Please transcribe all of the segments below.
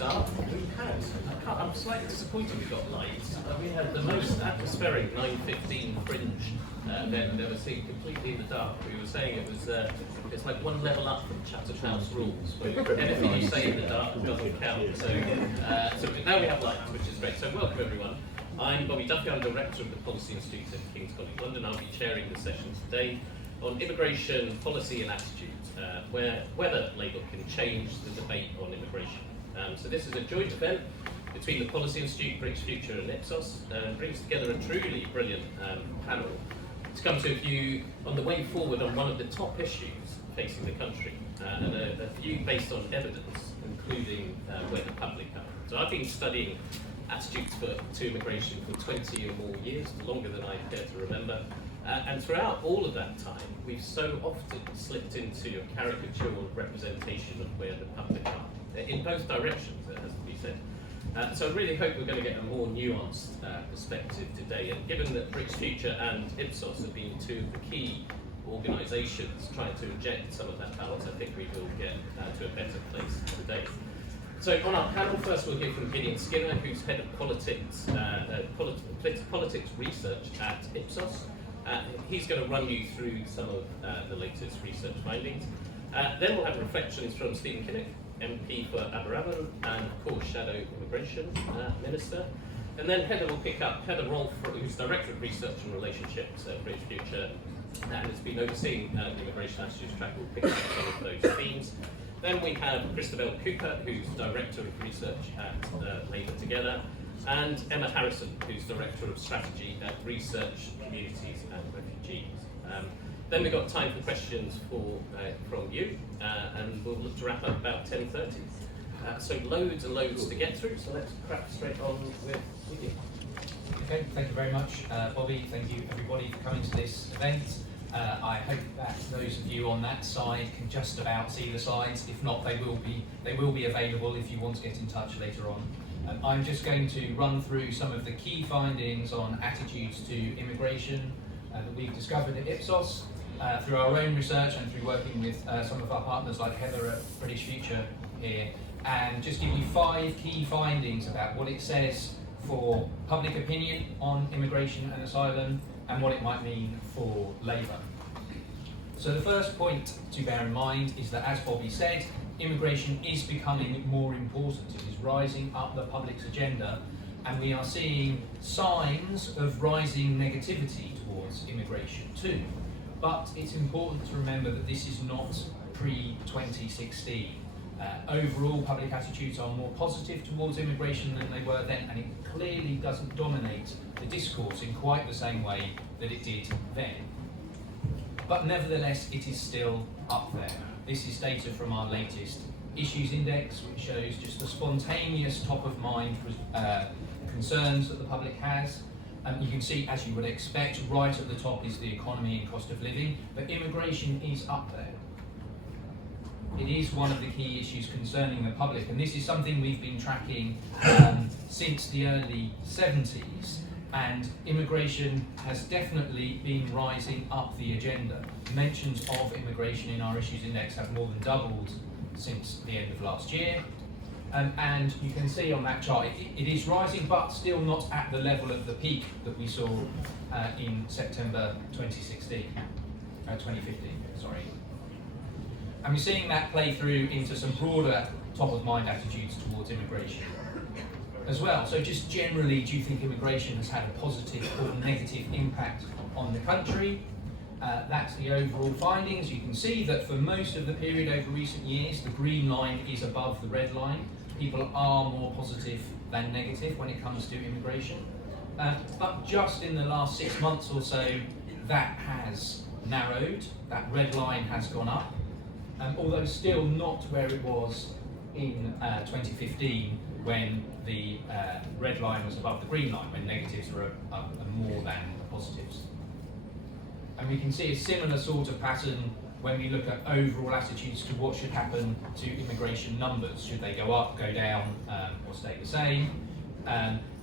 start. I'm slightly disappointed we got lights. We had the most atmospheric 9:15 fringe event I've ever seen, completely in the dark. We were saying it's like one level up from Chatham House rules, where anything you say in the dark doesn't count. So now we have lights, which is great. So welcome everyone. I'm Bobby Duffy, I'm Director of the Policy Institute at King's College London. I'll be chairing the session today on immigration policy and attitudes, whether Labour can change the debate on immigration. So this is a joint event between the Policy Institute, British Future and Ipsos, and brings together a truly brilliant panel to come to a view on the way forward on one of the top issues facing the country, and a view based on evidence, including where the public are. So I've been studying attitudes to immigration for 20 or more years, longer than I care to remember. And throughout all of that time, we've so often slipped into a caricatural representation of where the public are, in both directions, it has to be said. So I really hope we're going to get a more nuanced perspective today. And given that British Future and Ipsos have been two of the key organisations trying to inject some of that balance, I think we will get to a better place today. So on our panel, first we'll hear from Gideon, who's Head of Politics Research at Ipsos. He's going to run you through some of the latest research findings. Then we'll have reflections from Stephen Kinnock, MP for Aberystwyth, and of course Shadow Immigration Minister. And then Heather will pick up, Heather Rolfe, who's Director of Research and Relationships at British Future, and has been overseeing the immigration attitudes track, will pick up some of those themes. Then we have Christabel, who's Director of Research at Labour Together, and Emma Harrison, who's Director of Strategy at Research, Communities and Refugees. Then we've got time for questions from you, and we'll look to wrap up about 10:30. So loads and loads to get through, so let's crack straight on with Gideon. Okay, thank you very much, Bobby. Thank you everybody for coming to this event. I hope that those of you on that side can just about see the slides. If not, they will be available if you want to get in touch later on. I'm just going to run through some of the key findings on attitudes to immigration that we've discovered at Ipsos through our own research and through working with some of our partners like Heather at British Future here, and just give you 5 key findings about what it says for public opinion on immigration and asylum and what it might mean for Labour. So the first point to bear in mind is that, as Bobby said, immigration is becoming more important. It is rising up the public's agenda, and we are seeing signs of rising negativity towards immigration too. But it's important to remember that this is not pre-2016. Overall, public attitudes are more positive towards immigration than they were then, and it clearly doesn't dominate the discourse in quite the same way that it did then. But nevertheless, it is still up there. This is data from our latest issues index, which shows just the spontaneous top-of-mind concerns that the public has. You can see, as you would expect, right at the top is the economy and cost of living, but immigration is up there. It is one of the key issues concerning the public, and this is something we've been tracking since the early 70s, and immigration has definitely been rising up the agenda. Mentions of immigration in our issues index have more than doubled since the end of last year, and you can see on that chart it is rising, but still not at the level of the peak that we saw in September 2015, sorry. And we're seeing that play through into some broader top-of-mind attitudes towards immigration as well. So just generally, do you think immigration has had a positive or negative impact on the country? That's the overall findings. You can see that for most of the period over recent years, the green line is above the red line. People are more positive than negative when it comes to immigration. But just in the last 6 months or so, that has narrowed. That red line has gone up. Although still not where it was in 2015, when the red line was above the green line, when negatives were more than the positives. And we can see a similar sort of pattern when we look at overall attitudes to what should happen to immigration numbers. Should they go up, go down, or stay the same?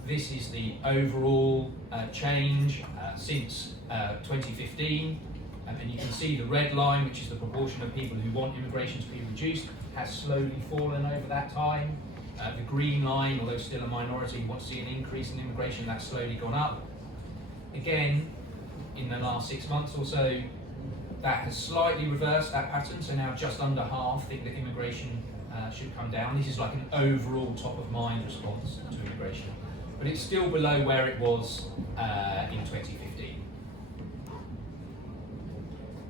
This is the overall change since 2015. And you can see the red line, which is the proportion of people who want immigration to be reduced, has slowly fallen over that time. The green line, although still a minority, want to see an increase in immigration. That's slowly gone up. Again, in the last 6 months or so, that has slightly reversed that pattern, so now just under half think that immigration should come down. This is like an overall top of mind response to immigration, but it's still below where it was in 2015.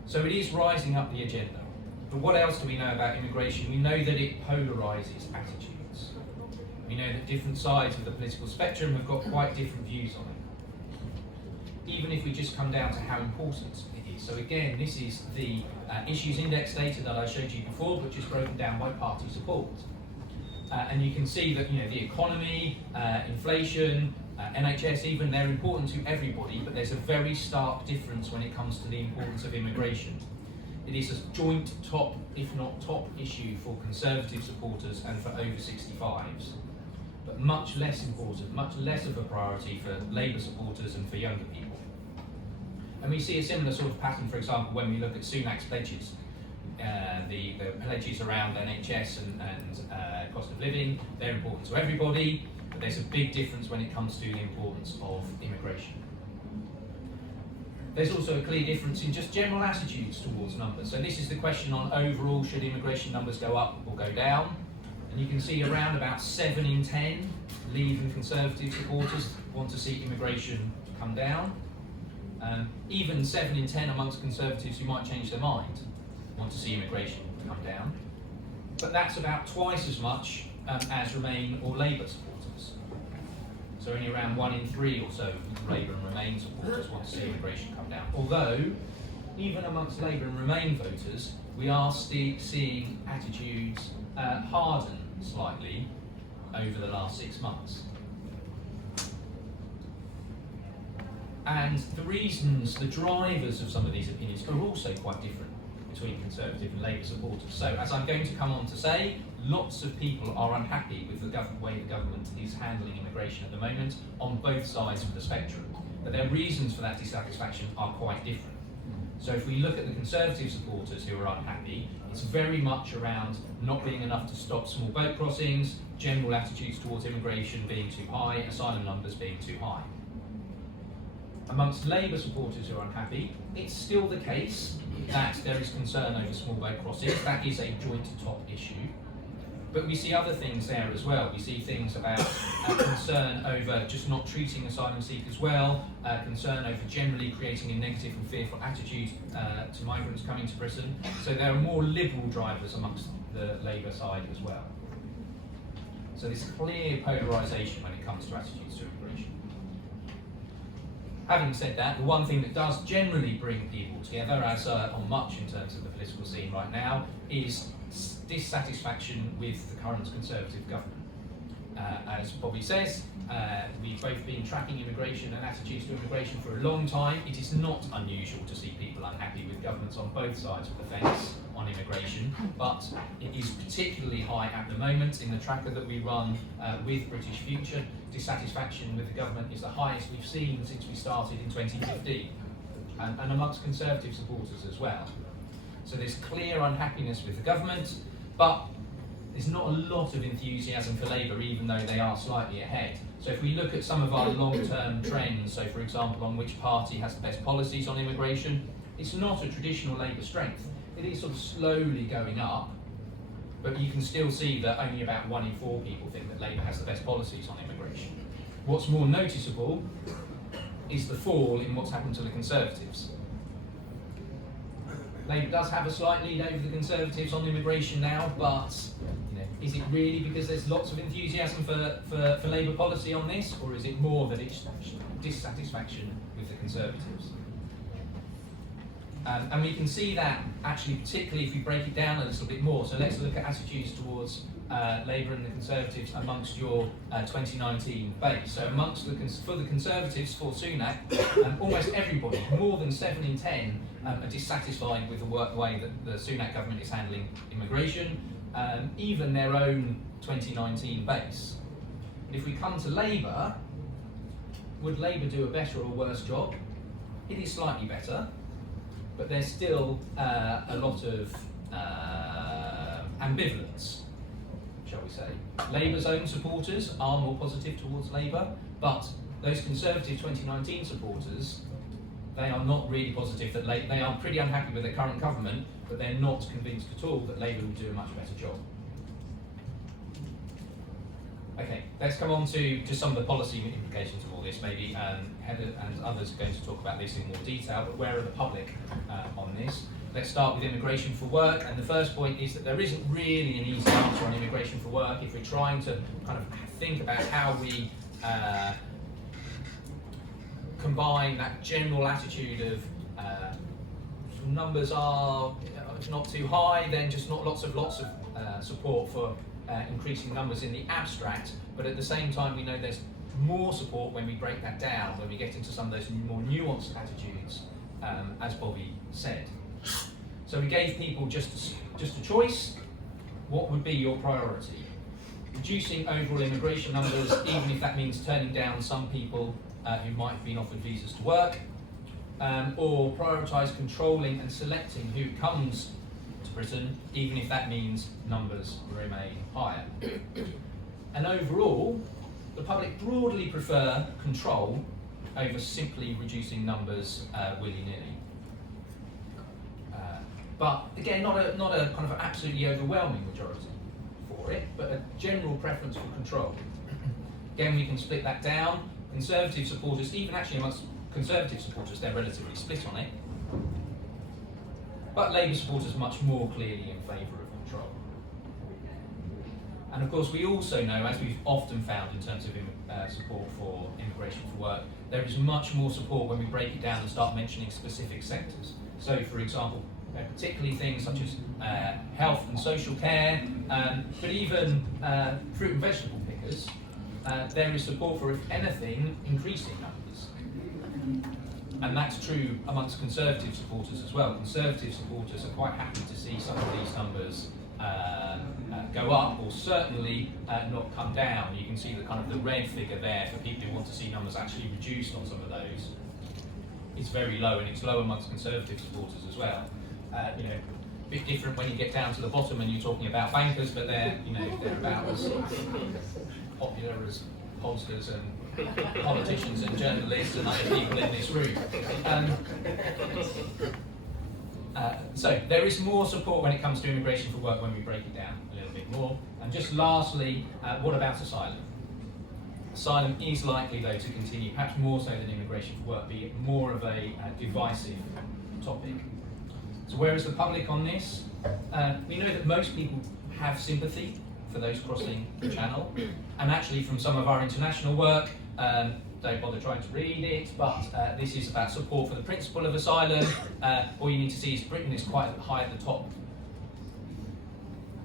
So it is rising up the agenda. But what else do we know about immigration? We know that it polarises attitudes. We know that different sides of the political spectrum have got quite different views on it. Even if we just come down to how important it is. So again, this is the issues index data that I showed you before, but just broken down by party support. And you can see that the economy, inflation, NHS even, they're important to everybody, but there's a very stark difference when it comes to the importance of immigration. It is a joint top, if not top, issue for Conservative supporters and for over 65s, but much less important, much less of a priority for Labour supporters and for younger people. And we see a similar sort of pattern, for example, when we look at Sunak's pledges. The pledges around NHS and cost of living, they're important to everybody, but there's a big difference when it comes to the importance of immigration. There's also a clear difference in just general attitudes towards numbers. So this is the question on overall, should immigration numbers go up or go down? And you can see around about 7 in 10 Leave and Conservative supporters want to see immigration come down. Even 7 in 10 amongst Conservatives who might change their mind want to see immigration come down. But that's about twice as much as Remain or Labour supporters. So only around 1 in 3 or so Labour and Remain supporters want to see immigration come down. Although, even amongst Labour and Remain voters, we are seeing attitudes harden slightly over the last 6 months. And the reasons, the drivers of some of these opinions are also quite different between Conservative and Labour supporters. So, as I'm going to come on to say, lots of people are unhappy with the way the government is handling immigration at the moment on both sides of the spectrum. But their reasons for that dissatisfaction are quite different. So if we look at the Conservative supporters who are unhappy, it's very much around not being enough to stop small boat crossings, general attitudes towards immigration being too high, asylum numbers being too high. Amongst Labour supporters who are unhappy, it's still the case that there is concern over small boat crossings. That is a joint top issue. But we see other things there as well. We see things about concern over just not treating asylum seekers well, concern over generally creating a negative and fearful attitude to migrants coming to Britain. So there are more liberal drivers amongst the Labour side as well. So this clear polarisation when it comes to attitudes to immigration. Having said that, the one thing that does generally bring people together, as on much in terms of the political scene right now, is dissatisfaction with the current Conservative government. As Bobby says, we've both been tracking immigration and attitudes to immigration for a long time. It is not unusual to see people unhappy with governments on both sides of the fence on immigration, but it is particularly high at the moment in the tracker that we run with British Future. Dissatisfaction with the government is the highest we've seen since we started in 2015, and amongst Conservative supporters as well. So there's clear unhappiness with the government, but there's not a lot of enthusiasm for Labour, even though they are slightly ahead. So if we look at some of our long-term trends, so for example on which party has the best policies on immigration, it's not a traditional Labour strength. It is sort of slowly going up, but you can still see that only about 1 in 4 people think that Labour has the best policies on immigration. What's more noticeable is the fall in what's happened to the Conservatives. Labour does have a slight lead over the Conservatives on immigration now, but is it really because there's lots of enthusiasm for Labour policy on this, or is it more that it's dissatisfaction with the Conservatives? And we can see that actually, particularly if we break it down a little bit more. So let's look at attitudes towards Labour and the Conservatives amongst your 2019 base. So for the Conservatives, for Sunak, almost everybody, more than 7 in 10, are dissatisfied with the way that the Sunak government is handling immigration, even their own 2019 base. If we come to Labour, would Labour do a better or worse job? It is slightly better, but there's still a lot of ambivalence. shall we say. Labour's own supporters are more positive towards Labour, but those Conservative 2019 supporters, they are not really positive that they are pretty unhappy with the current government, but they're not convinced at all that Labour will do a much better job. Okay, let's come on to just some of the policy implications of all this. Maybe Heather and others are going to talk about this in more detail, but where are the public on this? Let's start with immigration for work, and the first point is that there isn't really an easy answer on immigration for work if we're trying to kind of think about how we combine that general attitude of numbers are not too high, then just not lots of support for increasing numbers in the abstract, but at the same time we know there's more support when we break that down, when we get into some of those more nuanced attitudes, as Bobby said. So we gave people just a choice. What would be your priority? Reducing overall immigration numbers, even if that means turning down some people who might have been offered visas to work, or prioritise controlling and selecting who comes to Britain, even if that means numbers remain higher. And overall, the public broadly prefer control over simply reducing numbers willy-nilly. But again, not a kind of absolutely overwhelming majority for it, but a general preference for control. Again, we can split that down. Conservative supporters, even actually amongst Conservative supporters, they're relatively split on it. But Labour supporters much more clearly in favour of control. And of course, we also know, as we've often found in terms of support for immigration for work, there is much more support when we break it down and start mentioning specific sectors. So, for example, particularly things such as health and social care, but even fruit and vegetable pickers, there is support for, if anything, increasing numbers. And that's true amongst Conservative supporters as well. Conservative supporters are quite happy to see some of these numbers go up, or certainly not come down. You can see the kind of the red figure there for people who want to see numbers actually reduced on some of those. It's very low, and it's low amongst Conservative supporters as well. A bit different when you get down to the bottom and you're talking about bankers, but they're about as popular as pollsters and politicians and journalists and other people in this room. So there is more support when it comes to immigration for work when we break it down a little bit more. And just lastly, what about asylum? Asylum is likely, though, to continue, perhaps more so than immigration for work, be more of a divisive topic. So where is the public on this? We know that most people have sympathy for those crossing the channel, and actually from some of our international work, don't bother trying to read it, but this is about support for the principle of asylum. All you need to see is Britain is quite high at the top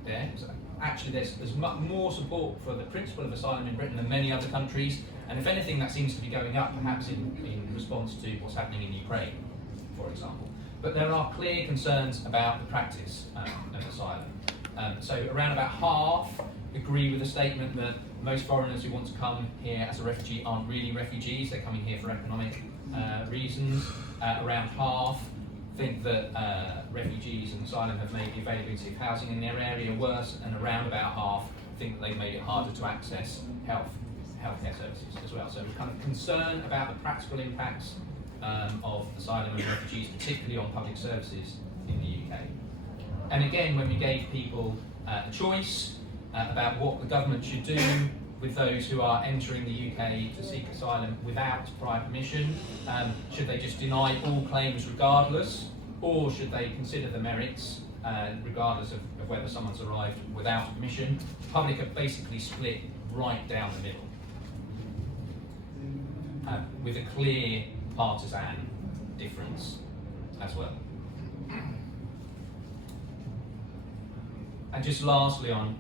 there. So actually there's more support for the principle of asylum in Britain than many other countries, and if anything that seems to be going up, perhaps in response to what's happening in Ukraine, for example. But there are clear concerns about the practice of asylum. So around about half agree with the statement that most foreigners who want to come here as a refugee aren't really refugees, they're coming here for economic reasons. Around half think that refugees and asylum have made the availability of housing in their area worse, and around about half think that they've made it harder to access healthcare services as well. So we're kind of concerned about the practical impacts of asylum and refugees, particularly on public services in the UK. And again, when we gave people a choice about what the government should do with those who are entering the UK to seek asylum without prior permission, should they just deny all claims regardless, or should they consider the merits regardless of whether someone's arrived without permission? The public are basically split right down the middle, with a clear partisan difference as well. And just lastly on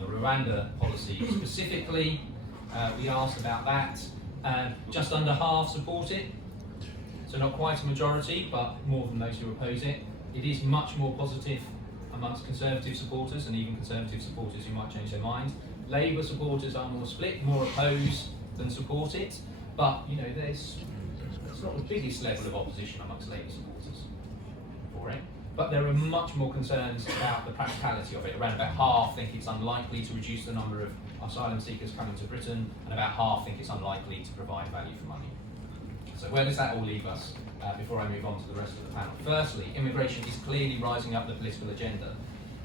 the Rwanda policy specifically, we asked about that. Just under half support it, so not quite a majority, but more than those who oppose it. It is much more positive amongst Conservative supporters, and even Conservative supporters who might change their mind. Labour supporters are more split, more oppose than support it, but it's not the biggest level of opposition amongst Labour supporters for it. But there are much more concerns about the practicality of it. Around about half think it's unlikely to reduce the number of asylum seekers coming to Britain, and about half think it's unlikely to provide value for money. So where does that all leave us before I move on to the rest of the panel? Firstly, immigration is clearly rising up the political agenda.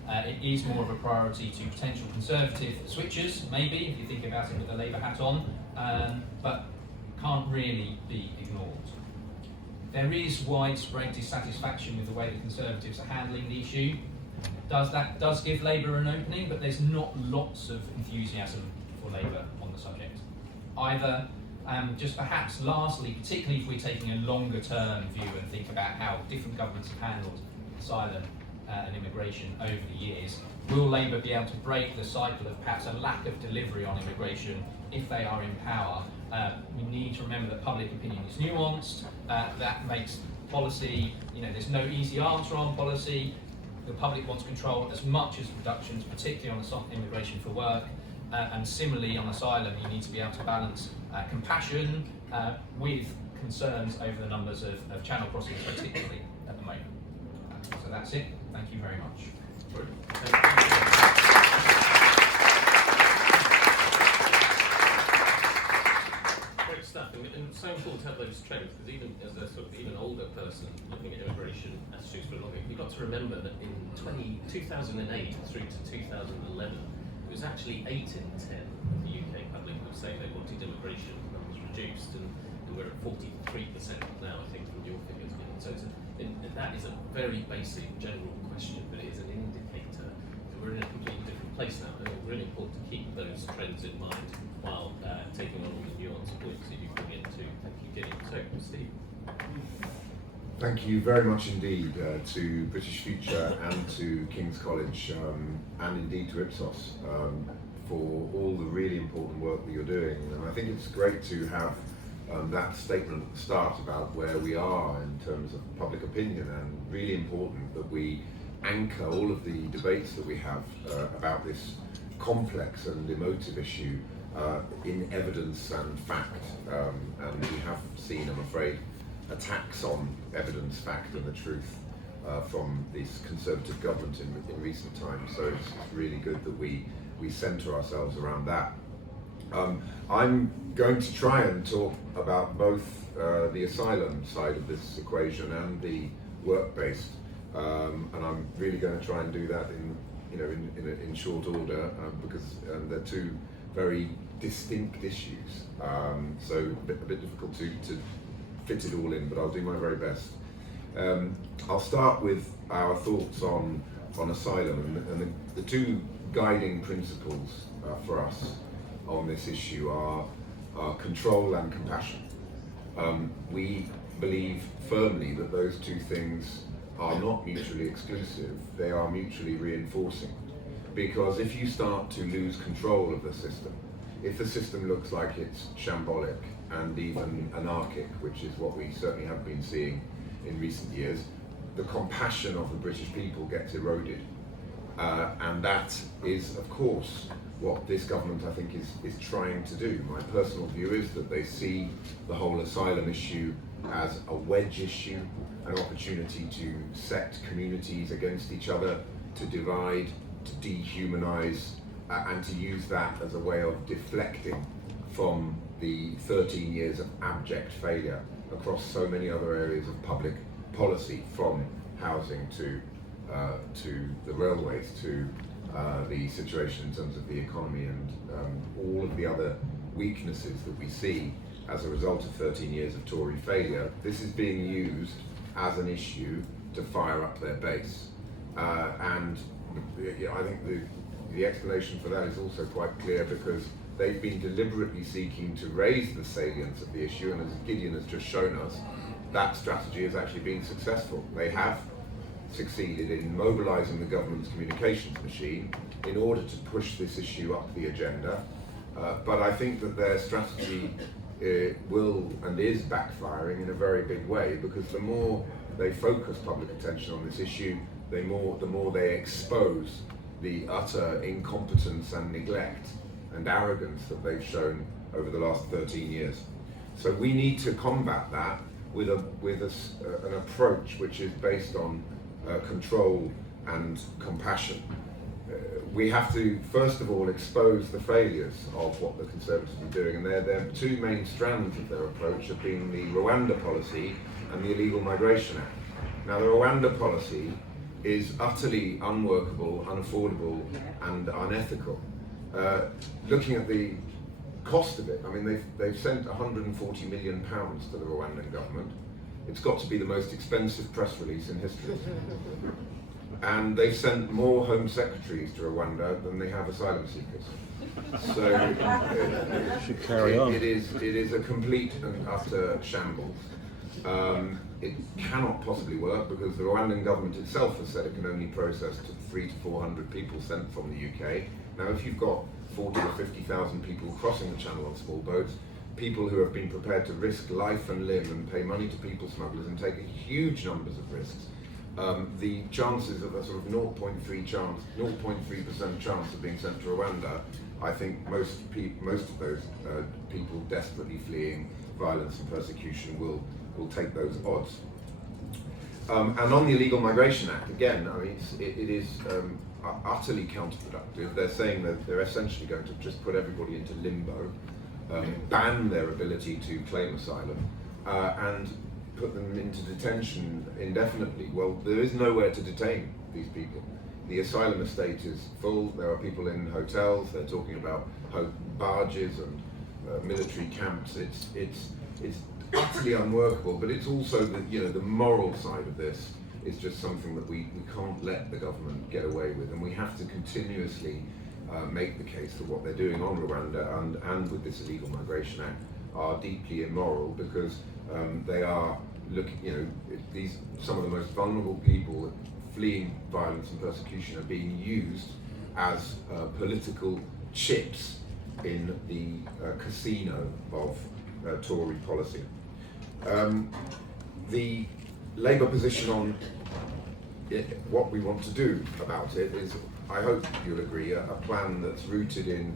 It is more of a priority to potential Conservative switchers, maybe, if you think about it with the Labour hat on, but can't really be ignored. There is widespread dissatisfaction with the way the Conservatives are handling the issue. That does give Labour an opening, but there's not lots of enthusiasm for Labour on the subject either. Just perhaps lastly, particularly if we're taking a longer term view and think about how different governments have handled asylum and immigration over the years, will Labour be able to break the cycle of perhaps a lack of delivery on immigration if they are in power? We need to remember that public opinion is nuanced. That makes policy, there's no easy answer on policy. The public wants control as much as reductions, particularly on immigration for work. And similarly on asylum, you need to be able to balance compassion with concerns over the numbers of channel crossings, particularly at the moment. So that's it. Thank you very much. Great stuff, and it's so important to have those trends, because even as a sort of even older person looking at immigration attitudes for longer, you've got to remember that in 2008 through to 2011, it was actually 8 in 10 of the UK public who say they wanted immigration numbers reduced, and we're at 43% now, I think, from your figures. So that is a very basic general question, but it is an indicator that we're in a completely different place now, and it's really important to keep those trends in mind while taking on all the nuanced points that you bring into. Thank you, Gideon. So, Steve. Thank you very much indeed to British Future and to King's College and indeed to Ipsos for all the really important work that you're doing. And I think it's great to have that statement at the start about where we are in terms of public opinion, and really important that we anchor all of the debates that we have about this complex and emotive issue in evidence and fact. And we have seen, I'm afraid, attacks on evidence, fact and the truth from this Conservative government in recent times. So it's really good that we centre ourselves around that. I'm going to try and talk about both the asylum side of this equation and the work-based, and I'm really going to try and do that in short order because they're two very distinct issues. So a bit difficult to fit it all in, but I'll do my very best. I'll start with our thoughts on asylum, and the two guiding principles for us on this issue are control and compassion. We believe firmly that those two things are not mutually exclusive, they are mutually reinforcing. Because if you start to lose control of the system, if the system looks like it's shambolic and even anarchic, which is what we certainly have been seeing in recent years, the compassion of the British people gets eroded. And that is, of course, what this government, I think, is trying to do. My personal view is that they see the whole asylum issue as a wedge issue, an opportunity to set communities against each other, to divide, to dehumanise, and to use that as a way of deflecting from the 13 years of abject failure across so many other areas of public policy, from housing to the railways, to the situation in terms of the economy, and all of the other weaknesses that we see as a result of 13 years of Tory failure. This is being used as an issue to fire up their base. And I think the explanation for that is also quite clear, because they've been deliberately seeking to raise the salience of the issue, and as Gideon has just shown us, that strategy has actually been successful. They have succeeded in mobilising the government's communications machine in order to push this issue up the agenda, but I think that their strategy will and is backfiring in a very big way, because the more they focus public attention on this issue, the more they expose the utter incompetence and neglect and arrogance that they've shown over the last 13 years. So we need to combat that with an approach which is based on control and compassion. We have to, first of all, expose the failures of what the Conservatives are doing, and their two main strands of their approach have been the Rwanda policy and the Illegal Migration Act. Now, the Rwanda policy is utterly unworkable, unaffordable, and unethical. Looking at the cost of it, I mean, they've sent £140 million to the Rwandan government. It's got to be the most expensive press release in history. And they've sent more Home Secretaries to Rwanda than they have asylum seekers. So it is a complete and utter shambles. It cannot possibly work because the Rwandan government itself has said it can only process 300 to 400 people sent from the UK. Now, if you've got 40 or 50,000 people crossing the channel on small boats, people who have been prepared to risk life and limb and pay money to people smugglers and take huge numbers of risks, the chances of a sort of 0.3% chance of being sent to Rwanda, I think most of those people desperately fleeing violence and persecution will take those odds. And on the Illegal Migration Act, again, I mean, it is utterly counterproductive. They're saying that they're essentially going to just put everybody into limbo, ban their ability to claim asylum, and put them into detention indefinitely. Well, there is nowhere to detain these people. The asylum estate is full. There are people in hotels. They're talking about barges and military camps. It's utterly unworkable. But it's also the moral side of this is just something that we can't let the government get away with, and we have to continuously make the case that what they're doing on Rwanda and with this Illegal Migration Act are deeply immoral, because they are some of the most vulnerable people fleeing violence and persecution are being used as political chips in the casino of Tory policy. The Labour position on what we want to do about it is, I hope you'll agree, a plan that's rooted in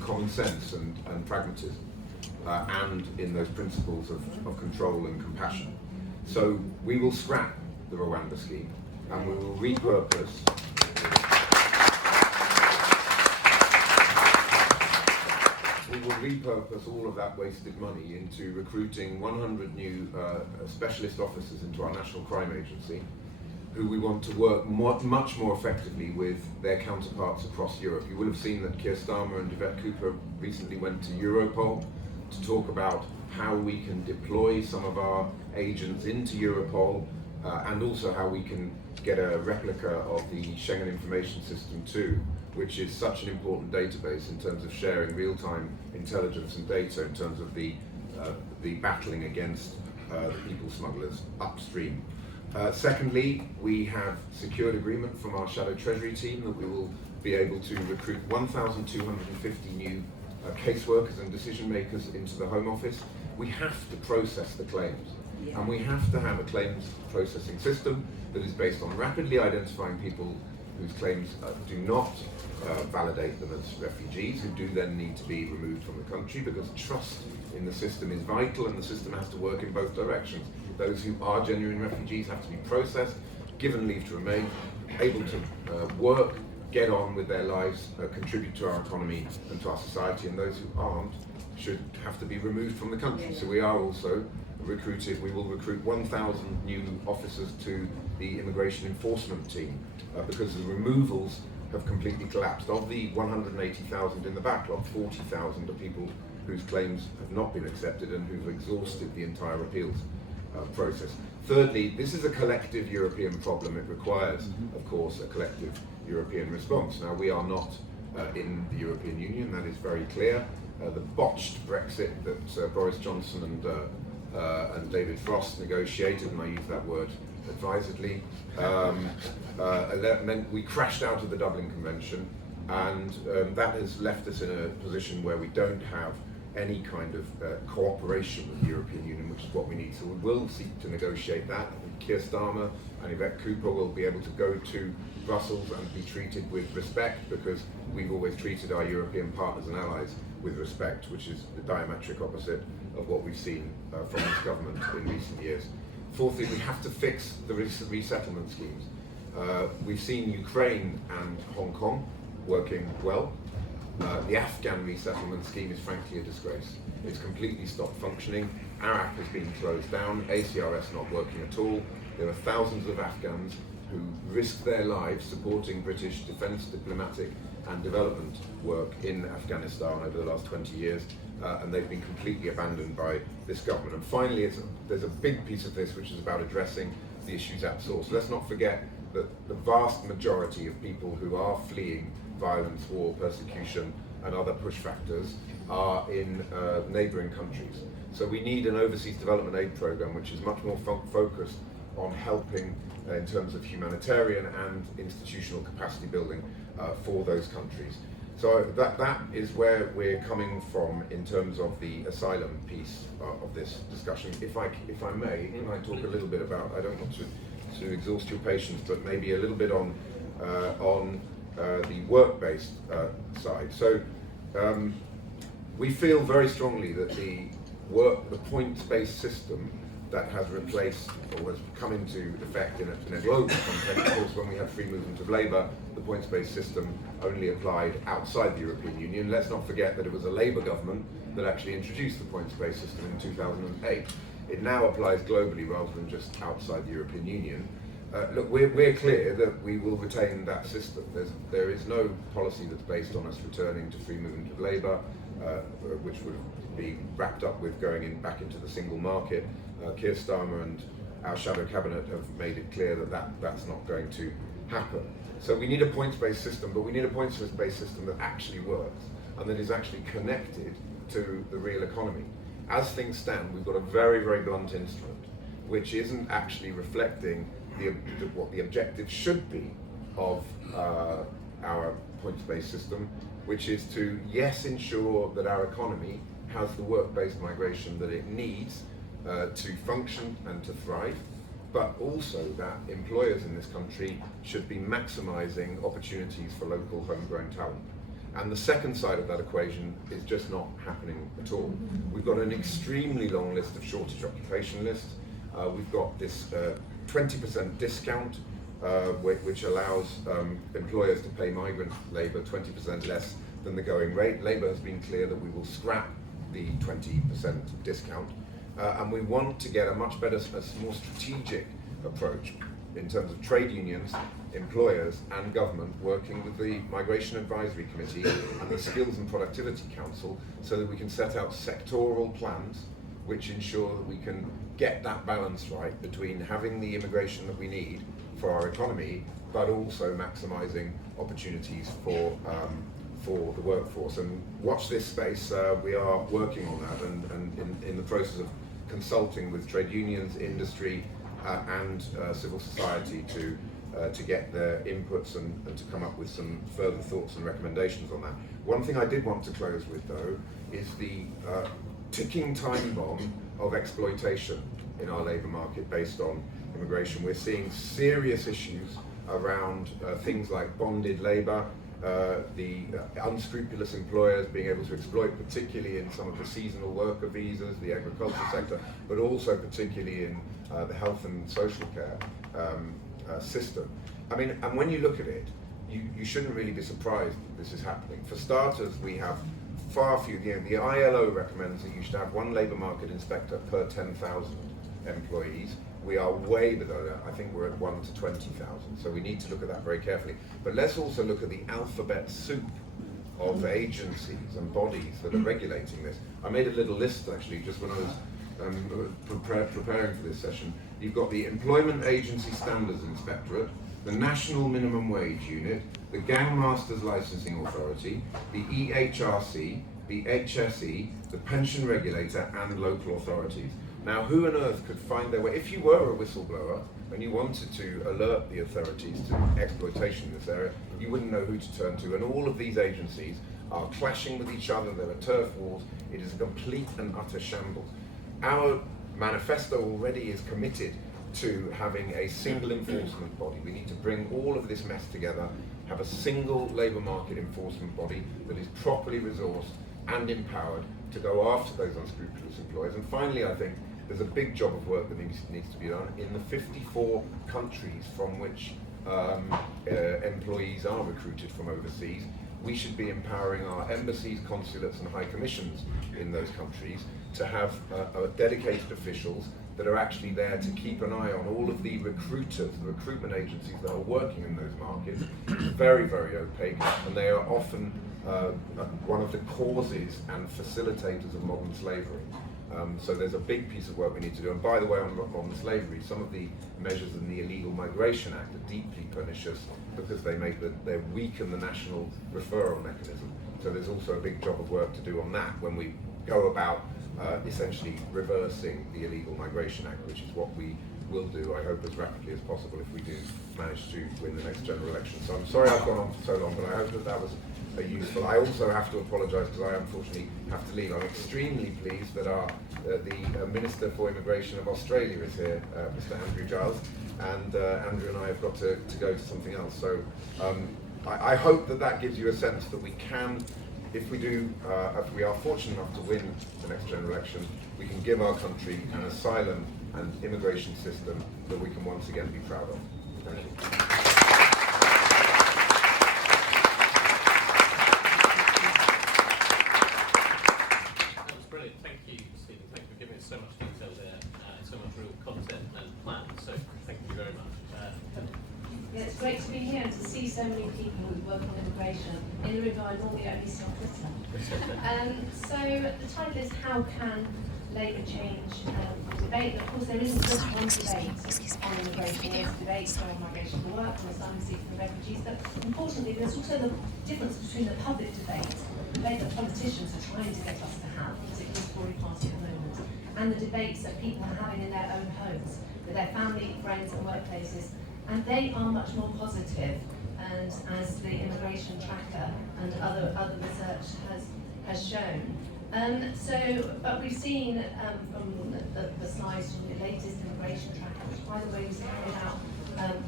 common sense and pragmatism, and in those principles of control and compassion. So we will scrap the Rwanda scheme, and we will repurpose all of that wasted money into recruiting 100 new specialist officers into our National Crime Agency, who we want to work much more effectively with their counterparts across Europe. You will have seen that Keir Starmer and Yvette Cooper recently went to Europol to talk about how we can deploy some of our agents into Europol, and also how we can get a replica of the Schengen Information System too, which is such an important database in terms of sharing real-time intelligence and data in terms of the battling against the people smugglers upstream. Secondly, we have secured agreement from our Shadow Treasury team that we will be able to recruit 1,250 new caseworkers and decision makers into the Home Office. We have to process the claims, and we have to have a claims processing system that is based on rapidly identifying people whose claims do not validate them as refugees, who do then need to be removed from the country, because trust in the system is vital, and the system has to work in both directions. Those who are genuine refugees have to be processed, given leave to remain, able to work, get on with their lives, contribute to our economy and to our society, and those who aren't should have to be removed from the country. So we are also we will recruit 1,000 new officers to the immigration enforcement team, because the removals have completely collapsed. Of the 180,000 in the backlog, 40,000 are people whose claims have not been accepted and who've exhausted the entire appeals process. Thirdly, this is a collective European problem. It requires, of course, a collective European response. Now, we are not in the European Union, that is very clear. The botched Brexit that Boris Johnson and David Frost negotiated, and I use that word advisedly, meant we crashed out of the Dublin Convention, and that has left us in a position where we don't have any kind of cooperation with the European Union, which is what we need. So we will seek to negotiate that. Keir Starmer and Yvette Cooper will be able to go to Brussels and be treated with respect, because we've always treated our European partners and allies with respect, which is the diametric opposite of what we've seen from this government in recent years. Fourthly, we have to fix the resettlement schemes. We've seen Ukraine and Hong Kong working well. The Afghan resettlement scheme is frankly a disgrace. It's completely stopped functioning. Arak has been closed down, ACRS not working at all. There are thousands of Afghans who risked their lives supporting British defence, diplomatic and development work in Afghanistan over the last 20 years, and they've been completely abandoned by this government. And finally, there's a big piece of this which is about addressing the issues at source. Let's not forget that the vast majority of people who are fleeing violence, war, persecution and other push factors are in neighbouring countries. So we need an overseas development aid programme which is much more focused on helping in terms of humanitarian and institutional capacity building for those countries. So that is where we're coming from in terms of the asylum piece of this discussion. If I may, can I talk a little bit about, I don't want to exhaust your patience, but maybe a little bit on the work-based side. So we feel very strongly that the points-based system that has replaced or has come into effect in a global context. Of course, when we had free movement of labour, the points-based system only applied outside the European Union. Let's not forget that it was a Labour government that actually introduced the points-based system in 2008. It now applies globally rather than just outside the European Union. Look, we're clear that we will retain that system. There is no policy that's based on us returning to free movement of labour, which would be wrapped up with going back into the single market. Keir Starmer and our shadow cabinet have made it clear that that's not going to happen. So we need a points-based system, but we need a points-based system that actually works and that is actually connected to the real economy. As things stand, we've got a very, very blunt instrument, which isn't actually reflecting what the objective should be of our points-based system, which is to, yes, ensure that our economy has the work-based migration that it needs to function and to thrive, but also that employers in this country should be maximising opportunities for local homegrown talent. And the second side of that equation is just not happening at all. We've got an extremely long list of shortage occupation lists. We've got this 20% discount, which allows employers to pay migrant labour 20% less than the going rate. Labour has been clear that we will scrap the 20% discount. And we want to get a much better, a more strategic approach in terms of trade unions, employers and government working with the Migration Advisory Committee and the Skills and Productivity Council so that we can set out sectoral plans which ensure that we can get that balance right between having the immigration that we need for our economy, but also maximising opportunities for the workforce. And watch this space, we are working on that and in the process of consulting with trade unions, industry and civil society to get their inputs and to come up with some further thoughts and recommendations on that. One thing I did want to close with though is the ticking time bomb of exploitation in our labour market based on immigration. We're seeing serious issues around things like bonded labour, the unscrupulous employers being able to exploit, particularly in some of the seasonal worker visas, the agricultural sector, but also particularly in the health and social care system. I mean, and when you look at it, you shouldn't really be surprised that this is happening. For starters, we have far few, the ILO recommends that you should have one labour market inspector per 10,000 employees. We are way below that. I think we're at 1 to 20,000. So we need to look at that very carefully. But let's also look at the alphabet soup of agencies and bodies that are regulating this. I made a little list actually just when I was preparing for this session. You've got the Employment Agency Standards Inspectorate, the National Minimum Wage Unit, the Gangmasters Licensing Authority, the EHRC, the HSE, the Pension Regulator and local authorities. Now, who on earth could find their way, if you were a whistleblower and you wanted to alert the authorities to exploitation in this area, you wouldn't know who to turn to. And all of these agencies are clashing with each other, there are turf wars, it is a complete and utter shambles. Our manifesto already is committed to having a single enforcement body. We need to bring all of this mess together, have a single labour market enforcement body that is properly resourced and empowered to go after those unscrupulous employers. And finally, I think there's a big job of work that needs to be done in the 54 countries from which employees are recruited from overseas. We should be empowering our embassies, consulates and high commissions in those countries to have dedicated officials that are actually there to keep an eye on all of the recruiters, the recruitment agencies that are working in those markets. Very, very opaque, and they are often one of the causes and facilitators of modern slavery. So there's a big piece of work we need to do. And by the way, on modern slavery, some of the measures in the Illegal Migration Act are deeply pernicious because they weaken the national referral mechanism. So there's also a big job of work to do on that when we go about essentially reversing the Illegal Migration Act, which is what we will do, I hope, as rapidly as possible if we do manage to win the next general election. So I'm sorry I've gone on for so long, but I hope that that was useful. I also have to apologise because I unfortunately have to leave. I'm extremely pleased that the Minister for Immigration of Australia is here, Mr. Andrew Giles, and Andrew and I have got to go to something else. So I hope that gives you a sense that we can, if we are fortunate enough to win the next general election, we can give our country an asylum and immigration system that we can once again be proud of. Thank you. So much detail there, so much real content and plan, so thank you very much. Yeah, it's great to be here and to see so many people who work on immigration in the room who I normally only see on Twitter. So the title is How Can Labour Change Debate? And of course there isn't just one debate on immigration, there's debates on migration for work, on asylum seekers and refugees, but importantly there's also the difference between the public debate that politicians are trying to get us to have, particularly the Tory party at the moment, and the debates that people are having in their own homes, with their family, friends and workplaces, and they are much more positive, and as the immigration tracker and other research has shown. But we've seen from the slides from the latest immigration tracker, which by the way was carried out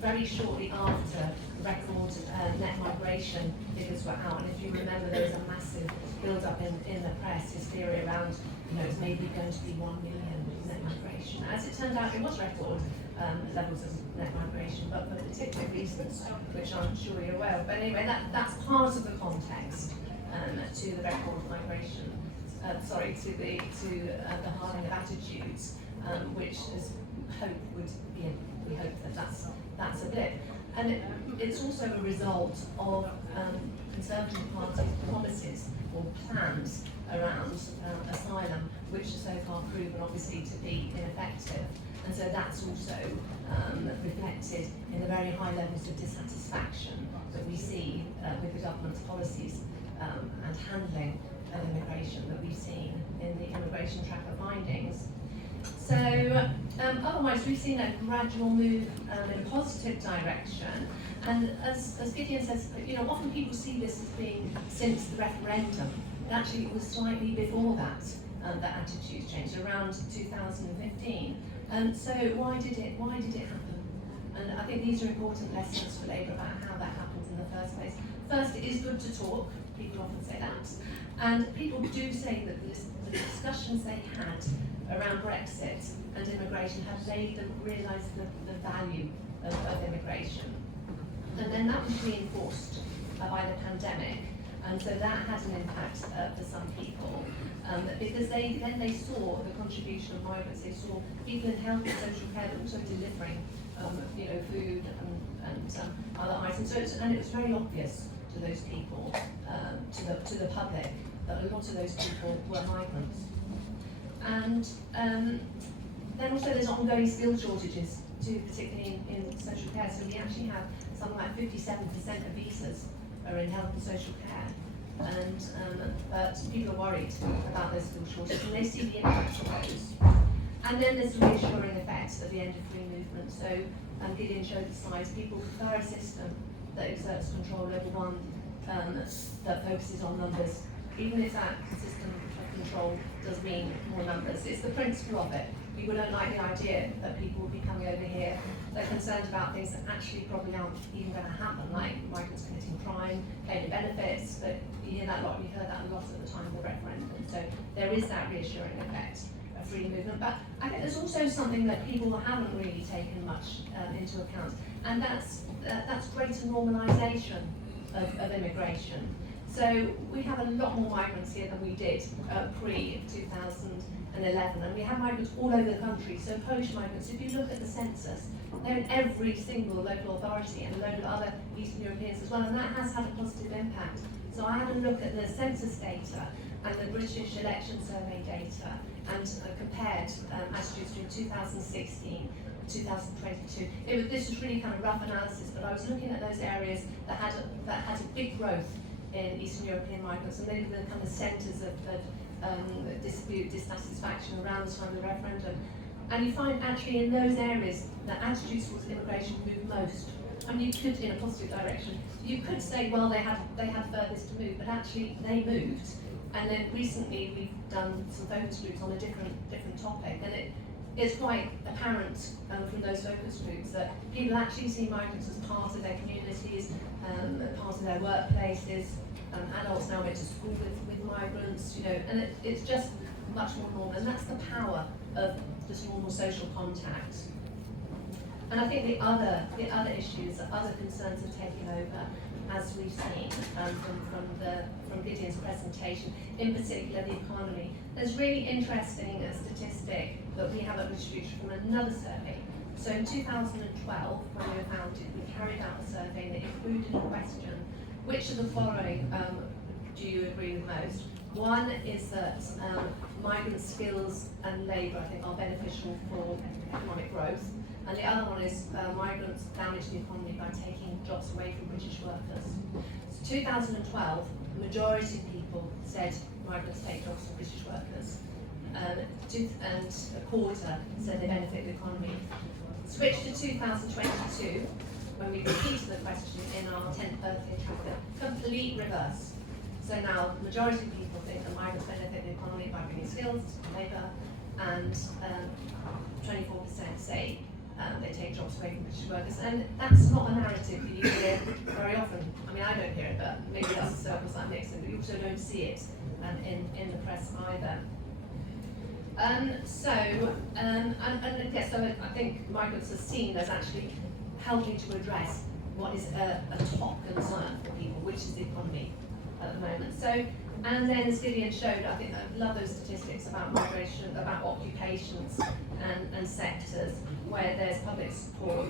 very shortly after the record net migration figures were out, and if you remember there was a massive build-up in the press, hysteria around, it's maybe going to be 1 million net migration. As it turned out, it was record levels of net migration, but for particular reasons, which I'm sure you're aware of. But anyway, that's part of the context to the record migration. To the hardening of attitudes, which is we hope that's a blip. And it's also a result of Conservative Party's promises or plans around asylum, which are so far proven obviously to be ineffective. And so that's also reflected in the very high levels of dissatisfaction that we see with the government's policies and handling of immigration that we've seen in the immigration tracker findings. So otherwise we've seen a gradual move in a positive direction, and as Gideon says, often people see this as being since the referendum, but actually it was slightly before that that attitudes changed, around 2015. So why did it happen? And I think these are important lessons for Labour about how that happened in the first place. First, it is good to talk, people often say that, and people do say that the discussions they had around Brexit and immigration have made them realise the value of immigration. And then that was reinforced by the pandemic, and so that had an impact for some people, because they saw the contribution of migrants. They saw people in health and social care also delivering food and other items. So it was very obvious to those people, to the public, that a lot of those people were migrants. And then also there's ongoing skill shortages, particularly in social care. So we actually have something like 57% of visas are in health and social care. And but people are worried about those skill shortages, and they see the impact of those. And then there's the reassuring effect at the end of free movement. So Gideon showed the slides. People prefer a system that exerts control over one, that focuses on numbers, even if that system of control does mean more numbers. It's the principle of it. People don't like the idea that people will be coming over here. They're concerned about things that actually probably aren't even going to happen, like migrants committing crime, claiming benefits. But you hear that a lot. We heard that a lot at the time of the referendum. So there is that reassuring effect a free movement. But I think there's also something that people haven't really taken much into account, and that's greater normalisation of immigration. So we have a lot more migrants here than we did pre-2011, and we have migrants all over the country. So Polish migrants, if you look at the census, they're in every single local authority and a load of other Eastern Europeans as well, and that has had a positive impact. So I had a look at the census data and the British election survey data and compared attitudes between 2016 and 2022. This was really kind of rough analysis, but I was looking at those areas that had a big growth in Eastern European migrants, and they were the kind of centres of dispute, dissatisfaction around the time of the referendum. And you find actually in those areas that attitudes towards immigration move most. I mean, you could, in a positive direction, you could say, well, they had furthest to move, but actually they moved. And then recently we've done some focus groups on a different topic, and it's quite apparent from those focus groups that people actually see migrants as part of their communities, part of their workplaces. Adults now go to school with migrants, you know, and it's just much more normal, and that's the power of just normal social contact. And I think the other issues, the other concerns have taken over, as we've seen from Gideon's presentation, in particular the economy. There's really interesting statistic that we have at British Future from another survey. So in 2012, when we were founded, we carried out a survey that included a question: which of the following do you agree with most? One is that migrant skills and labour, I think, are beneficial for economic growth. And the other one is migrants damage the economy by taking jobs away from British workers. So 2012, the majority of people said migrants take jobs from British workers. And a quarter said they benefit the economy. Switch to 2022, when we repeated the question in our 10th birthday tracker, complete reverse. So now the majority of people think that migrants benefit the economy by bringing skills and labour, and 24% say they take jobs away from British workers, and that's not a narrative that you hear very often. I mean, I don't hear it, but maybe that's the circles I'm mixing, but you also don't see it in the press either. So I think migrants are seen as actually helping to address what is a top concern for people, which is the economy at the moment. So, and then as Gideon showed, I think I love those statistics about migration, about occupations and sectors where there's public support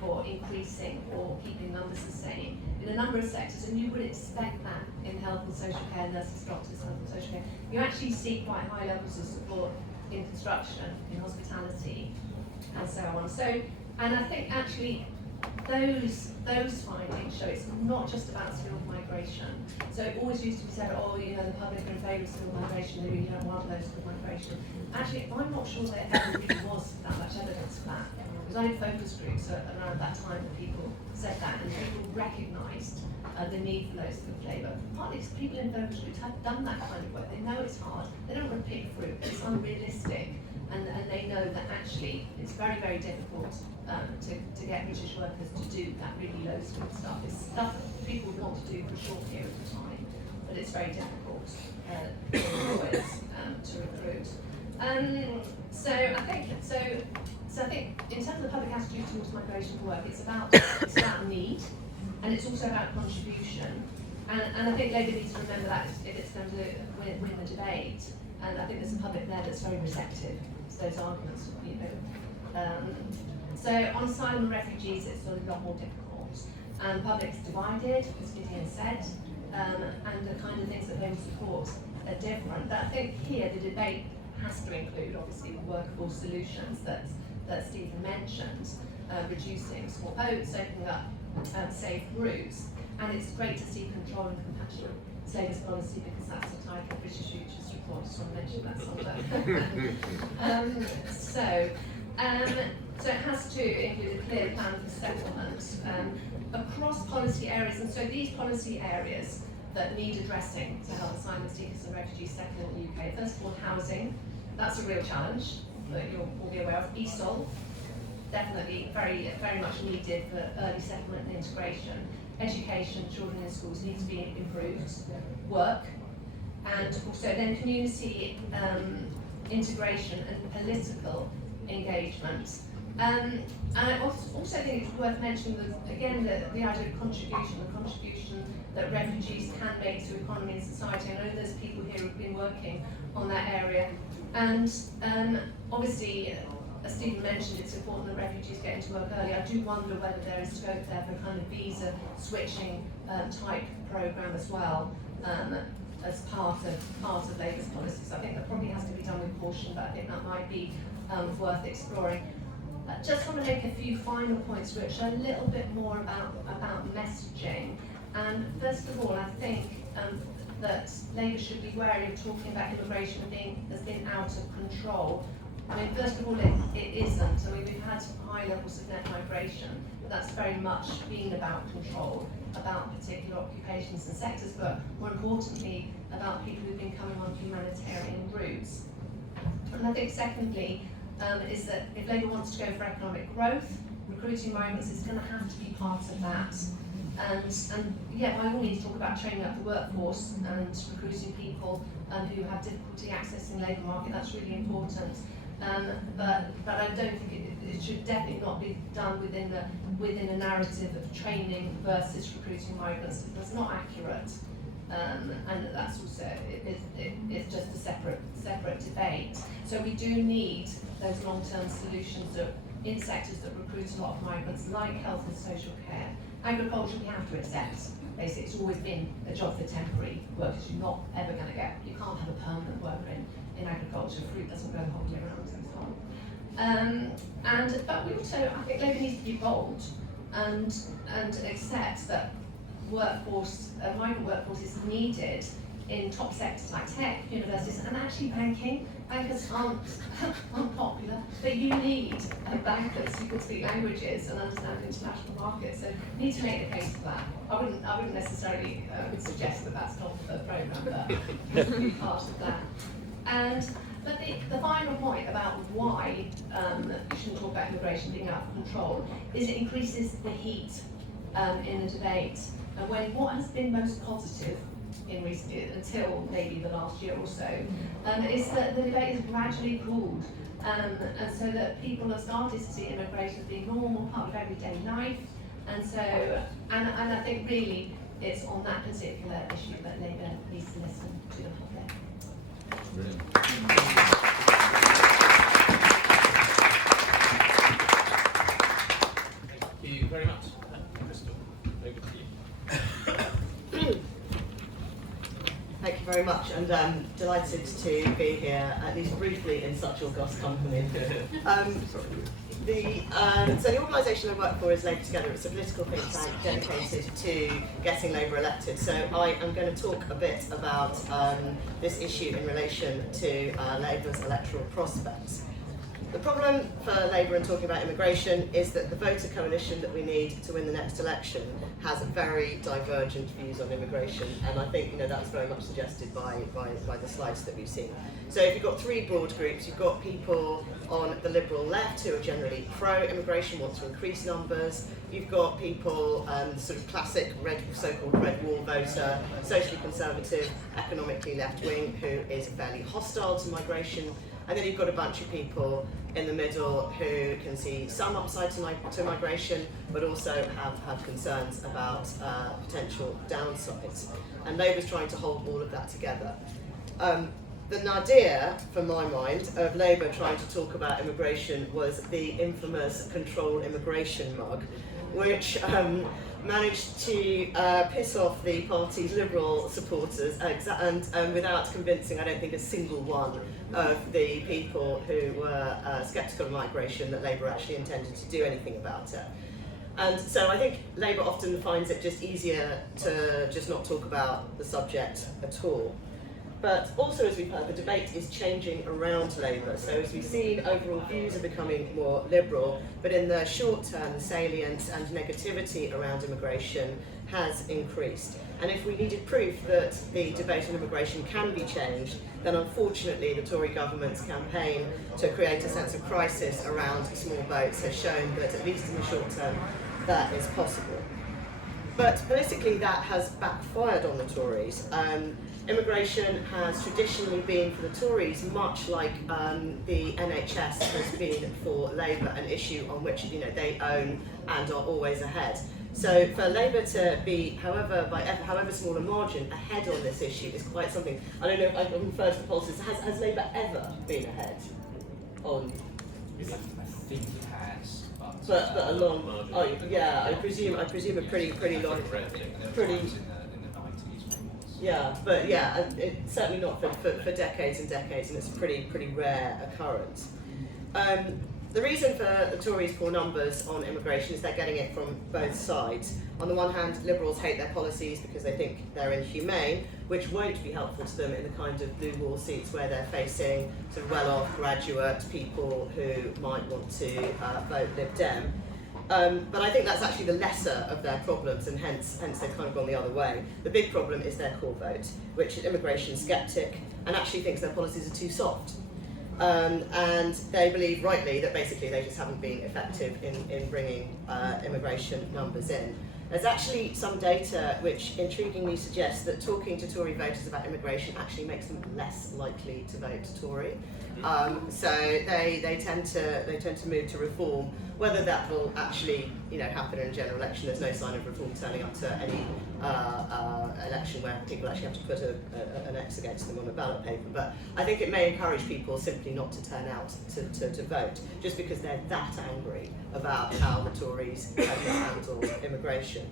for increasing or keeping numbers the same in a number of sectors, and you would expect that in health and social care, nurses, doctors, health and social care. You actually see quite high levels of support in construction, in hospitality, and so on. So, and I think actually those findings show it's not just about skilled migration. So it always used to be said, oh, you know, the public are in favour of skilled migration, they really don't want those skilled migration. Actually, I'm not sure there ever really was that much evidence for that. There was only focus groups around that time that people said that, and people recognised the need for those skilled labour. Partly because people in focus groups have done that kind of work. They know it's hard. They don't want to pick fruit. It's unrealistic. And they know that actually it's very, very difficult to get British workers to do that really low skilled stuff. It's stuff that people want to do for a short period of time, but it's very difficult for employers to recruit. So I think in terms of the public attitude towards migration for work, it's about need, and it's also about contribution. And I think Labour needs to remember that if it's going to win the debate. And I think there's a public there that's very receptive to those arguments. You know. So on asylum and refugees, it's a lot more difficult. And the public's divided, as Gideon said, and the kind of things that they will support are different. But I think here the debate has to include, obviously, the workable solutions that Stephen mentioned, reducing small boats, opening up safe routes. And it's great to see control and compassion as Labour's policy, because that's the title of British Futures report. Just want to mention that somewhere. So it has to include a clear plan for settlement across policy areas. And so these policy areas that need addressing to help asylum seekers and refugees settle in the UK. First of all, housing. That's a real challenge that you'll all be aware of. ESOL, definitely very, very much needed for early settlement and integration. Education, children in schools need to be improved. Work, and also then community integration and political engagement. And I also think it's worth mentioning that, again, the idea of contribution, the contribution that refugees can make to economy and society. I know there's people here who've been working on that area. And obviously, as Stephen mentioned, it's important that refugees get into work early. I do wonder whether there is scope there for kind of visa switching type programme as well, as part of Labour's policies. I think that probably has to be done with caution, but I think that might be worth exploring. Just want to make a few final points which are a little bit more about messaging. And first of all, I think that Labour should be wary of talking about immigration as being out of control. I mean, first of all, it isn't. I mean, we've had high levels of net migration, but that's very much been about control, about particular occupations and sectors, but more importantly, about people who've been coming on humanitarian routes. And I think secondly, is that if Labour wants to go for economic growth, recruiting migrants is going to have to be part of that. And yeah, by all means talk about training up the workforce and recruiting people who have difficulty accessing the labour market. That's really important. But I don't think it should definitely not be done within a narrative of training versus recruiting migrants. That's not accurate. And that's also it's just a separate debate. So we do need those long-term solutions in sectors that recruit a lot of migrants, like health and social care. Agriculture, we have to accept. Basically, it's always been a job for temporary workers. You're not ever going to get. You can't have a permanent worker in agriculture. Fruit doesn't grow the whole year round and so on. But we also, I think, Labour needs to be bold and accept that migrant workforce is needed in top sectors like tech, universities, and actually banking. Bankers aren't popular, but you need bankers who can speak languages and understand international markets. So you need to make the case for that. I wouldn't necessarily suggest that that's not the programme, but it's be part of that. But the final point about why you shouldn't talk about immigration being out of control is it increases the heat in the debate. And when what has been most positive in recent years, until maybe the last year or so, is that the debate has gradually cooled, and so that people have started to see immigration as being normal, part of everyday life, and so, and I think really it's on that particular issue that Labour needs to listen to the public. Brilliant. Thank you very much. Christabel, over to you. Thank you very much, and delighted to be here, at least briefly, in such august company. So the organisation I work for is Labour Together. It's a political think tank dedicated to getting Labour elected. So I am going to talk a bit about this issue in relation to Labour's electoral prospects. The problem for Labour in talking about immigration is that the voter coalition that we need to win the next election has very divergent views on immigration, and I think that was very much suggested by the slides that we've seen. So if you've got three broad groups, you've got people on the liberal left who are generally pro-immigration, want to increase numbers. You've got people, sort of classic so-called red wall voter, socially conservative, economically left-wing, who is fairly hostile to migration. And then you've got a bunch of people in the middle who can see some upside to migration, but also have concerns about potential downsides. And Labour's trying to hold all of that together. The nadir, from my mind, of Labour trying to talk about immigration was the infamous control immigration mug, which managed to piss off the party's Liberal supporters and without convincing, I don't think, a single one of the people who were sceptical of migration that Labour actually intended to do anything about it. And so I think Labour often finds it just easier to just not talk about the subject at all. But also, as we've heard, the debate is changing around Labour. So as we've seen, overall views are becoming more liberal, but in the short term, the salience and negativity around immigration has increased. And if we needed proof that the debate on immigration can be changed, then unfortunately the Tory government's campaign to create a sense of crisis around small boats has shown that, at least in the short term, that is possible. But politically, that has backfired on the Tories. Immigration has traditionally been for the Tories, much like the NHS has been for Labour, an issue on which they own and are always ahead. So for Labour to be, however small a margin, ahead on this issue is quite something. I don't know, I refer to the pollsters, has Labour ever been ahead on? I think it has, But a long, oh yeah, I presume a pretty long, pretty. in the 90s. Yeah, but yeah, it's certainly not for decades and decades, and it's a pretty rare occurrence. The reason for the Tories' poor numbers on immigration is they're getting it from both sides. On the one hand, Liberals hate their policies because they think they're inhumane, which won't be helpful to them in the kind of blue wall seats where they're facing sort of well-off graduate people who might want to vote Lib Dem. But I think that's actually the lesser of their problems, and hence they've kind of gone the other way. The big problem is their core vote, which is immigration sceptic and actually thinks their policies are too soft. And they believe rightly that basically they just haven't been effective in bringing immigration numbers in. There's actually some data which intriguingly suggests that talking to Tory voters about immigration actually makes them less likely to vote Tory. So they tend to move to reform. Whether that will actually happen in a general election, there's no sign of reform turning up to any election where people actually have to put an X against them on a ballot paper. But I think it may encourage people simply not to turn out to vote, just because they're that angry about how the Tories have handled immigration.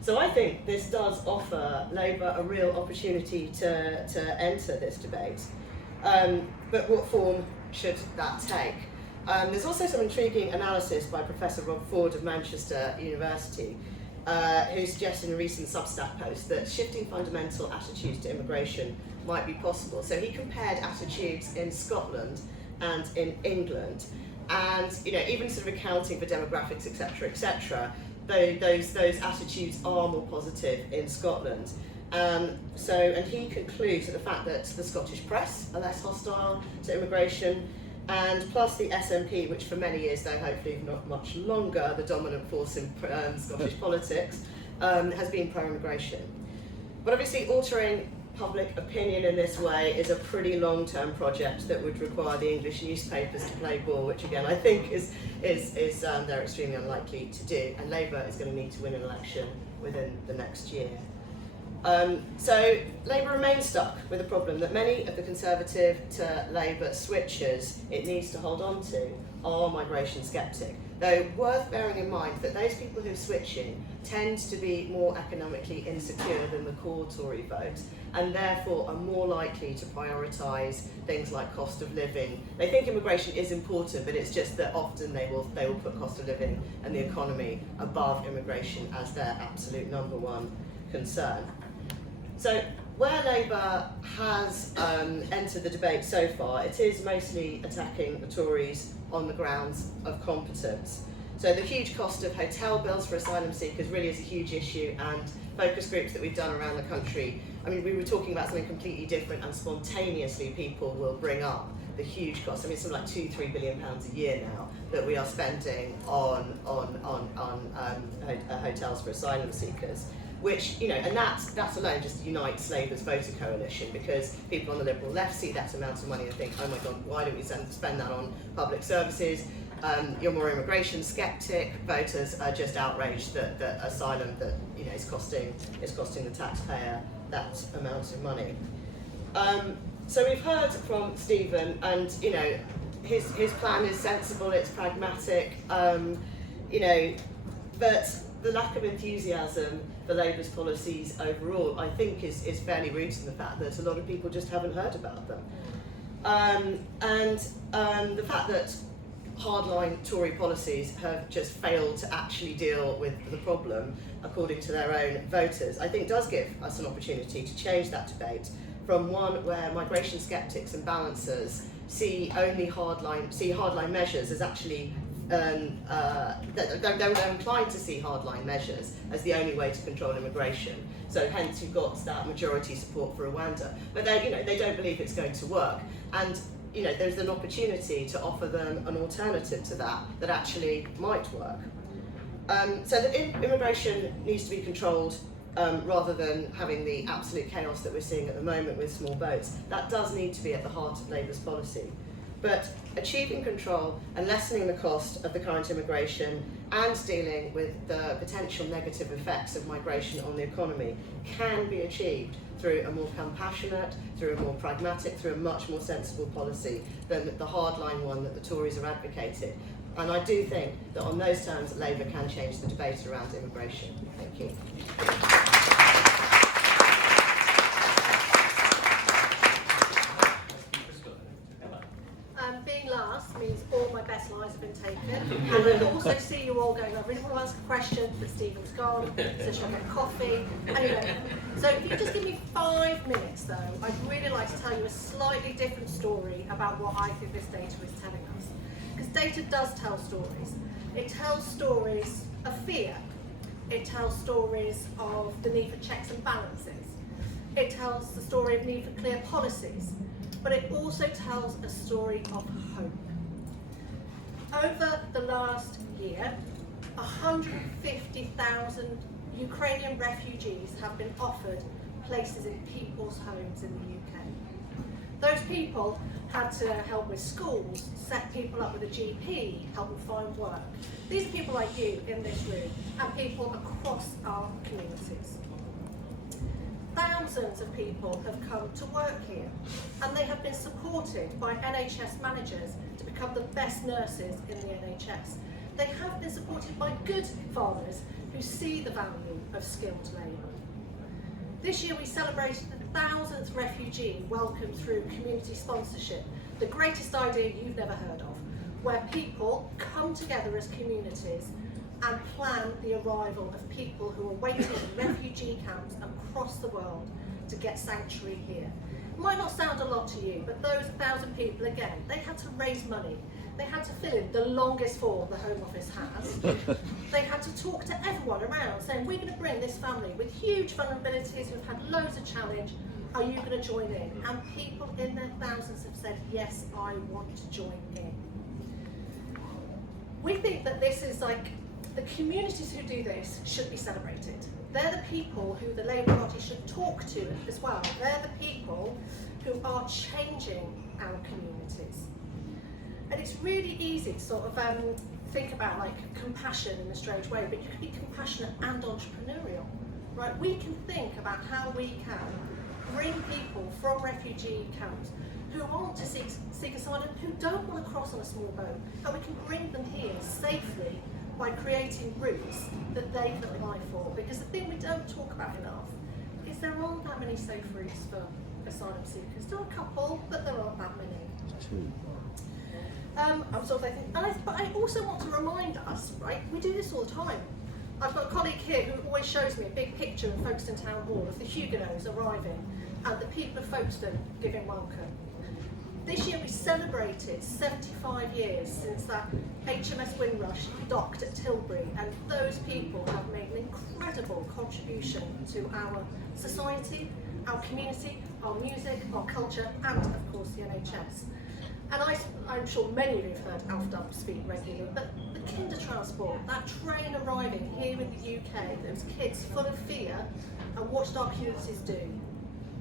So I think this does offer Labour a real opportunity to enter this debate. But what form should that take? There's also some intriguing analysis by Professor Rob Ford of Manchester University, who suggested in a recent Substack post that shifting fundamental attitudes to immigration might be possible. So he compared attitudes in Scotland and in England, and even sort of accounting for demographics, etc., those attitudes are more positive in Scotland. And he concludes that the fact that the Scottish press are less hostile to immigration, and plus the SNP, which for many years, though hopefully not much longer, the dominant force in Scottish politics, has been pro-immigration. But obviously altering public opinion in this way is a pretty long-term project that would require the English newspapers to play ball, which again I think is they're extremely unlikely to do, and Labour is going to need to win an election within the next year. So Labour remains stuck with a problem that many of the Conservative to Labour switchers it needs to hold on to are migration sceptic. Though worth bearing in mind that those people who are switching tend to be more economically insecure than the core Tory vote, and therefore are more likely to prioritise things like cost of living. They think immigration is important, but it's just that often they will put cost of living and the economy above immigration as their absolute number one concern. So where Labour has entered the debate so far, it is mostly attacking the Tories on the grounds of competence. So the huge cost of hotel bills for asylum seekers really is a huge issue, and focus groups that we've done around the country, I mean, we were talking about something completely different, and spontaneously people will bring up the huge cost. I mean, it's something like £2-3 billion a year now that we are spending on hotels for asylum seekers. Which, and that alone just unites Labour's voter coalition, because people on the Liberal left see that amount of money and think, oh my God, why don't we spend that on public services? You're more immigration sceptic. Voters are just outraged that asylum that is costing the taxpayer that amount of money. So we've heard from Stephen, and his plan is sensible, it's pragmatic, but the lack of enthusiasm for Labour's policies overall, I think, is fairly rooted in the fact that a lot of people just haven't heard about them. The fact that hardline Tory policies have just failed to actually deal with the problem, according to their own voters, I think does give us an opportunity to change that debate from one where migration sceptics and balancers see hardline measures as actually they're inclined to see hardline measures as the only way to control immigration. So hence you've got that majority support for Rwanda. But they don't believe it's going to work. And there's an opportunity to offer them an alternative to that actually might work. So that immigration needs to be controlled rather than having the absolute chaos that we're seeing at the moment with small boats. That does need to be at the heart of Labour's policy. But achieving control and lessening the cost of the current immigration and dealing with the potential negative effects of migration on the economy can be achieved through a more compassionate, through a more pragmatic, through a much more sensible policy than the hardline one that the Tories have advocated. And I do think that on those terms, Labour can change the debate around immigration. Thank you. Being last means all my best lines have been taken. And I can also see you all going, I really want to ask a question, but Stephen's gone, so shall I get coffee? Anyway, so if you just give me 5 minutes though, I'd really like to tell you a slightly different story about what I think this data is telling us. Because data does tell stories. It tells stories of fear. It tells stories of the need for checks and balances. It tells the story of need for clear policies. But it also tells a story of hope. Over the last year, 150,000 Ukrainian refugees have been offered places in people's homes in the UK. Those people had to help with schools, set people up with a GP, help them find work. These are people like you in this room and people across our communities. Thousands of people have come to work here and they have been supported by NHS managers to become the best nurses in the NHS. They have been supported by good farmers who see the value of skilled labour. This year we celebrated the 1,000th refugee welcomed through community sponsorship, the greatest idea you've never heard of, where people come together as communities and plan the arrival of people who are waiting in refugee camps across the world to get sanctuary here. It might not sound a lot to you, but those 1,000 people, again, they had to raise money. They had to fill in the longest form the Home Office has. They had to talk to everyone around saying, we're going to bring this family with huge vulnerabilities who've had loads of challenge. Are you going to join in? And people in their thousands have said, yes, I want to join in. We think that this is like, the communities who do this should be celebrated. They're the people who the Labour Party should talk to as well. They're the people who are changing our communities. And it's really easy to sort of think about like compassion in a strange way, but you can be compassionate and entrepreneurial, right? We can think about how we can bring people from refugee camps who want to seek asylum, who don't want to cross on a small boat, and we can bring them here safely by creating routes that they can apply for. Because the thing we don't talk about enough is there aren't that many safe routes for asylum seekers. There are a couple, but there aren't that many. I'm sort of thinking, but I also want to remind us, right, we do this all the time. I've got a colleague here who always shows me a big picture of Folkestone Town Hall of the Huguenots arriving and the people of Folkestone giving welcome. This year we celebrated 75 years since that HMS Windrush docked at Tilbury, and those people have made an incredible contribution to our society, our community, our music, our culture, and of course the NHS. And I'm sure many of you have heard Alf Dub speak regularly, but the kinder transport, that train arriving here in the UK, those kids full of fear, and what did our communities do?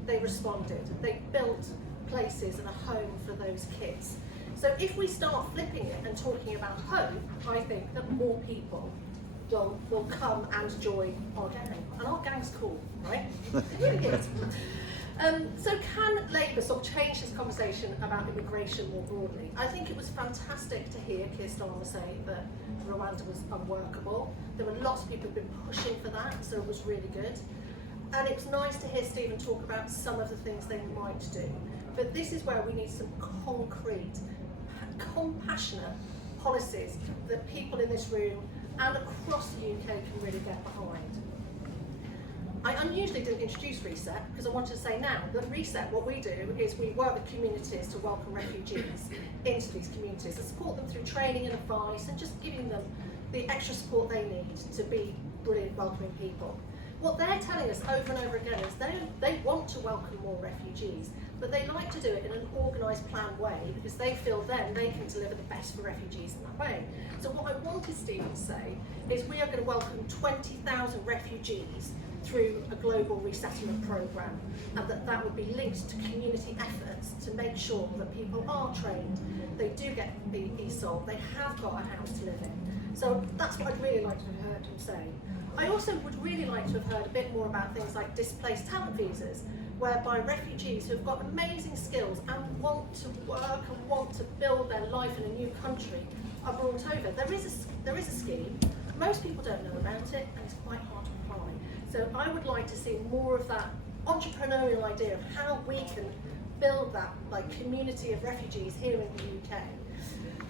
They responded. They built places and a home for those kids. So if we start flipping it and talking about hope, I think that more people will come and join our gang. And our gang's cool, right? It really is. So can Labour sort of change this conversation about immigration more broadly? I think it was fantastic to hear Keir Starmer say that Rwanda was unworkable. There were lots of people who've been pushing for that, so it was really good. And it was nice to hear Stephen talk about some of the things they might do. But this is where we need some concrete, compassionate policies that people in this room and across the UK can really get behind. I unusually didn't introduce Reset because I wanted to say now that Reset, what we do is we work with communities to welcome refugees into these communities and support them through training and advice and just giving them the extra support they need to be brilliant welcoming people. What they're telling us over and over again is they want to welcome more refugees, but they like to do it in an organised, planned way because they feel then they can deliver the best for refugees in that way. So what I wanted Stephen to say is we are going to welcome 20,000 refugees through a global resettlement programme, and that would be linked to community efforts to make sure that people are trained, they do get the ESOL, they have got a house to live in. So that's what I'd really like to have heard him say. I also would really like to have heard a bit more about things like displaced talent visas, whereby refugees who've got amazing skills and want to work and want to build their life in a new country are brought over. There is a scheme. Most people don't know about it, and it's quite hard to apply. So I would like to see more of that entrepreneurial idea of how we can build that community of refugees here in the UK.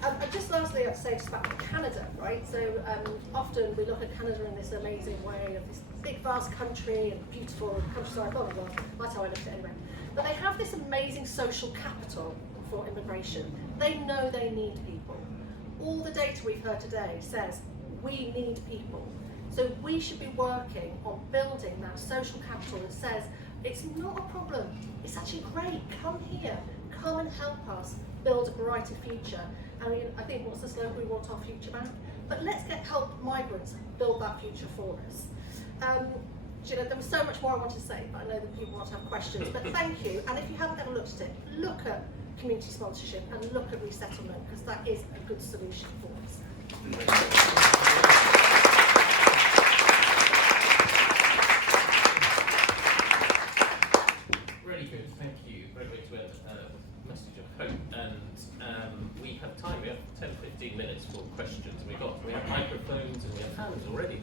And just lastly, I'd say just about Canada, right? So often we look at Canada in this amazing way of this big, vast country and beautiful countryside, blah, blah, blah. That's how I look at it anyway. But they have this amazing social capital for immigration. They know they need people. All the data we've heard today says we need people. So we should be working on building that social capital that says it's not a problem, it's actually great, come here, come and help us build a brighter future. I mean, I think what's the slogan, we want our future back? But let's help migrants build that future for us. You know, there was so much more I wanted to say, but I know that people want to have questions, but thank you. And if you haven't ever looked at it, look at community sponsorship and look at resettlement, because that is a good solution for us. Really good, thank you. Very much a message of hope, and we have time. We have 10-15 minutes for questions. We have microphones and we have hands already.